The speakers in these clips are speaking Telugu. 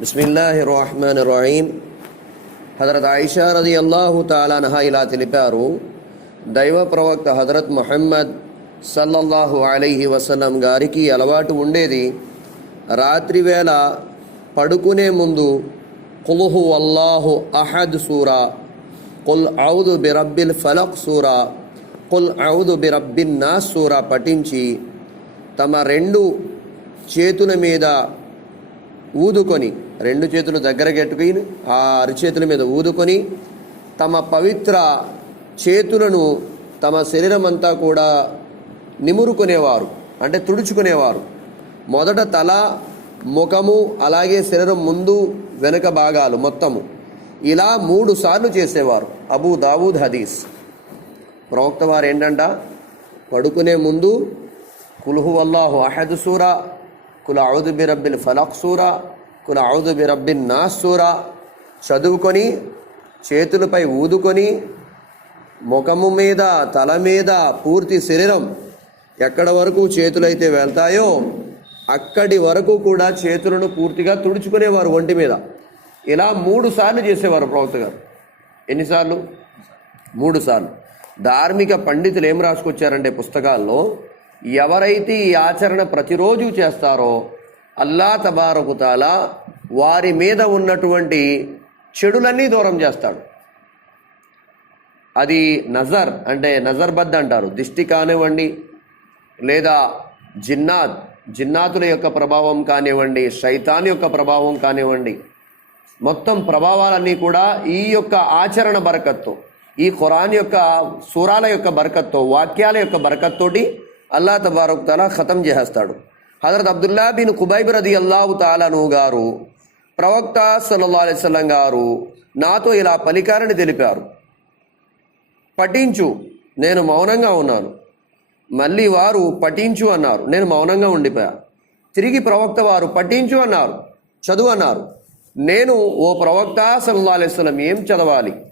బిస్మిల్లాహి రహమాన్ రహీం హజరత్ ఆయిషా రది అల్లాహు తాలానహా ఇలా తెలిపారు దైవ ప్రవక్త హజరత్ మొహమ్మద్ సల్లల్లాహు అలైహి వసలం గారికి అలవాటు ఉండేది రాత్రివేళ పడుకునే ముందు కులుహు అల్లాహు అహద్ సూరా కుల్ ఔదు బిరబ్బిల్ ఫలక్ సూరా కుల్ ఔదు బిరబ్బిన్ నాస్ సూరా పఠించి తమ రెండు చేతుల మీద ఊదుకొని రెండు చేతులు దగ్గరగెట్టుకుని ఆ అరిచేతుల మీద ఊదుకొని తమ పవిత్ర చేతులను తమ శరీరం అంతా కూడా నిమురుకునేవారు అంటే తుడుచుకునేవారు. మొదట తల ముఖము అలాగే శరీరం ముందు వెనుక భాగాలు మొత్తము. ఇలా మూడు సార్లు చేసేవారు. అబూ దావూద్ హదీస్. ప్రవక్త వారు ఏంటంట? పడుకునే ముందు కులుహు అల్లాహు అహద్ సూరా కుల ఔదు బిరబ్బిల్ ఫలక్ సూరా కుల ఔదు బిరబ్బిన్ నాస్ సూరా. చదువుకొని చేతులపై ఊదుకొని ముఖము మీద తల మీద పూర్తి శరీరం ఎక్కడ వరకు చేతులైతే వెళ్తాయో అక్కడి వరకు కూడా చేతులను పూర్తిగా తుడుచుకునేవారు ఒంటి మీద. ఇలా మూడు సార్లు చేసేవారు ప్రవక్త గారు. ఎన్నిసార్లు మూడు సార్లు. ధార్మిక పండితులు ఏం రాసుకొచ్చారంటే పుస్తకాల్లో ఎవరైతే ఈ ఆచరణ ప్రతిరోజు చేస్తారో అల్లా తబారకుతాల వారి మీద ఉన్నటువంటి చెడులన్నీ దూరం చేస్తాడు. అది నజర్ అంటే నజర్బద్ అంటారు. దిష్టి కానివ్వండి లేదా జిన్నాద్ జిన్నాతుల యొక్క ప్రభావం కానివ్వండి శైతాన్ యొక్క ప్రభావం కానివ్వండి మొత్తం ప్రభావాలన్నీ కూడా ఈ యొక్క ఆచరణ బరకత్తో ఈ ఖురాన్ యొక్క సూరాల యొక్క బరకత్తో వాక్యాల యొక్క బరకత్తోటి అల్లా తబారక్ తాలా ఖతం చేస్తాడు. హజరత్ అబ్దుల్లా బిన్ కుబైబ్ రది అల్లాహు తాలాను గారు ప్రవక్త సల్లల్లా అలైవల్లం గారు నాతో ఇలా పలికారని తెలిపారు. పఠించు నేను మౌనంగా ఉన్నాను. మళ్ళీ వారు పఠించు అన్నారు. నేను మౌనంగా ఉండిపోయా. తిరిగి ప్రవక్త వారు పఠించు అన్నారు. చదువు అన్నారు. నేను ఓ ప్రవక్త సల్లల్లా అలైస్లం ఏం చదవాలి?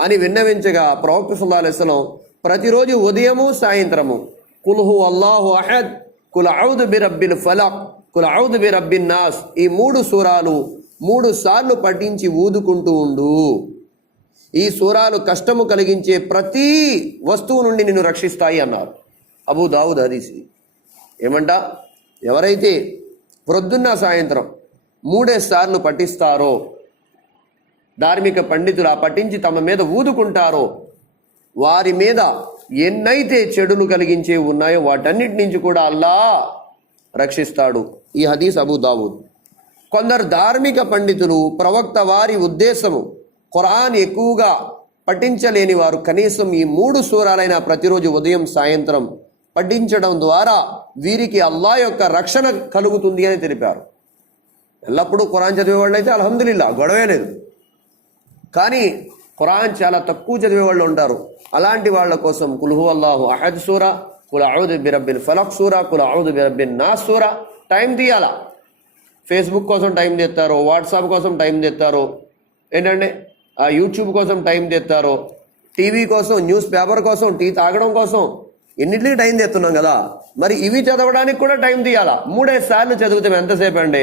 అని విన్నవించగా ప్రవక్త సల్లల్లా అలైస్లం ప్రతిరోజు ఉదయము సాయంత్రము కుల్హు అల్లాహు అహద్ కుల ఔదు బిరబ్బిల్ ఫలక్ కుల ఔదు బిరబ్బిన్ నాస్ ఈ మూడు సూరాలు మూడు సార్లు పఠించి ఊదుకుంటూ ఉండు. ఈ సూరాలు కష్టము కలిగించే ప్రతి వస్తువు నుండి నిన్ను రక్షిస్తాయి అన్నారు. అబూ దావుద్ హదీసి. ఏమంట? ఎవరైతే ప్రొద్దున్న సాయంత్రం మూడే సార్లు పఠిస్తారో ధార్మిక పండితులు ఆ పఠించి తమ మీద ఊదుకుంటారో వారి మీద ఎన్నైతే చెడులు కలిగించే ఉన్నాయో వాటన్నిటి నుంచి కూడా అల్లా రక్షిస్తాడు. ఈ హదీస్ అబూ దావూద్. కొందరు ధార్మిక పండితులు ప్రవక్త వారి ఉద్దేశము ఖురాన్ ఎక్కువగా పఠించలేని వారు కనీసం ఈ మూడు సూరాలైన ప్రతిరోజు ఉదయం సాయంత్రం పఠించడం ద్వారా వీరికి అల్లా యొక్క రక్షణ కలుగుతుంది అని తెలిపారు. ఎల్లప్పుడూ ఖురాన్ చదివే వాళ్ళు అయితే గొడవే లేదు. కానీ ఖురాన్ చాలా తక్కువ చదివే వాళ్ళు ఉంటారు. అలాంటి వాళ్ళ కోసం కుల్హు అల్లాహు అహద్ సూరా కుల అవుదు బిరబ్బిన్ ఫలక్ సూరా కుల అవుదు బిరబ్బిన్ నా సూరా టైం తీయాలా? ఫేస్బుక్ కోసం టైం తెస్తారు వాట్సాప్ కోసం టైం తెస్తారు ఏంటంటే ఆ యూట్యూబ్ కోసం టైం తెస్తారు టీవీ కోసం న్యూస్ పేపర్ కోసం టీ తాగడం కోసం ఎన్నింటికి టైం తెస్తున్నాం కదా? మరి ఇవి చదవడానికి కూడా టైం తీయాలా? మూడే సార్లు చదివితే ఎంతసేపు అండి?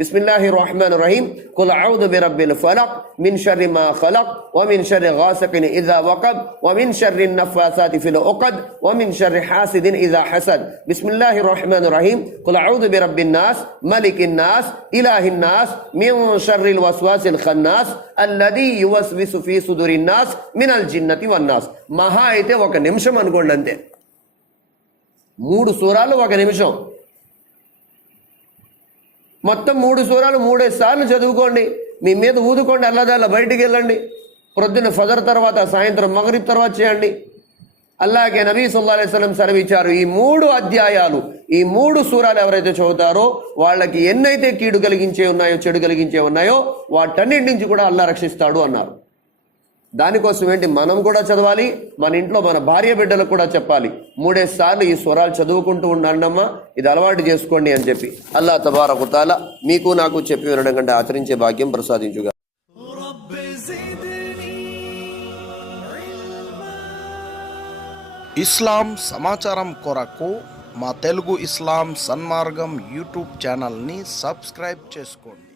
بسم الله الرحمن الرحيم قل اعوذ برب الفلق من شر ما خلق ومن شر غاسق اذا وقب ومن شر النفاثات في العقد ومن شر حاسد اذا حسد بسم الله الرحمن الرحيم قل اعوذ برب الناس ملك الناس اله الناس من شر الوسواس الخناس الذي يوسوس في صدور الناس من الجنة والناس మహా అయితే ఒక నిమిషం అనుకోండి అంతే మూడు సూరాలు ఒక నిమిషం మొత్తం మూడు సూరాలు మూడే సార్లు చదువుకోండి. మీ మీద ఊదుకోండి అల్లదల్లా బయటికి వెళ్ళండి. ప్రొద్దున ఫజర్ తర్వాత సాయంత్రం మగరి తర్వాత చేయండి. అల్లాగే నబీ సుల్లా అలైస్లం సెలవిచ్చారు ఈ మూడు అధ్యాయాలు ఈ మూడు సూరాలు ఎవరైతే చదువుతారో వాళ్ళకి ఎన్నైతే కీడు కలిగించే ఉన్నాయో చెడు కలిగించే ఉన్నాయో వాటన్నిటి నుంచి కూడా అల్లా రక్షిస్తాడు అన్నారు. దానికోసం ఏంటి? మనం కూడా చదవాలి మన ఇంట్లో మన భార్య బిడ్డలకు కూడా చెప్పాలి. మూడే సార్లు ఈ స్వరాలు చదువుకుంటూ ఉండండమ్మా ఇది అలవాటు చేసుకోండి అని చెప్పి. అల్లా తబారకుతాల మీకు నాకు చెప్పి వినడం కంటే ఆచరించే భాగ్యం ప్రసాదించుగా. ఇస్లాం సమాచారం కొరకు మా తెలుగు ఇస్లాం సన్మార్గం యూట్యూబ్ ఛానల్ని సబ్స్క్రైబ్ చేసుకోండి.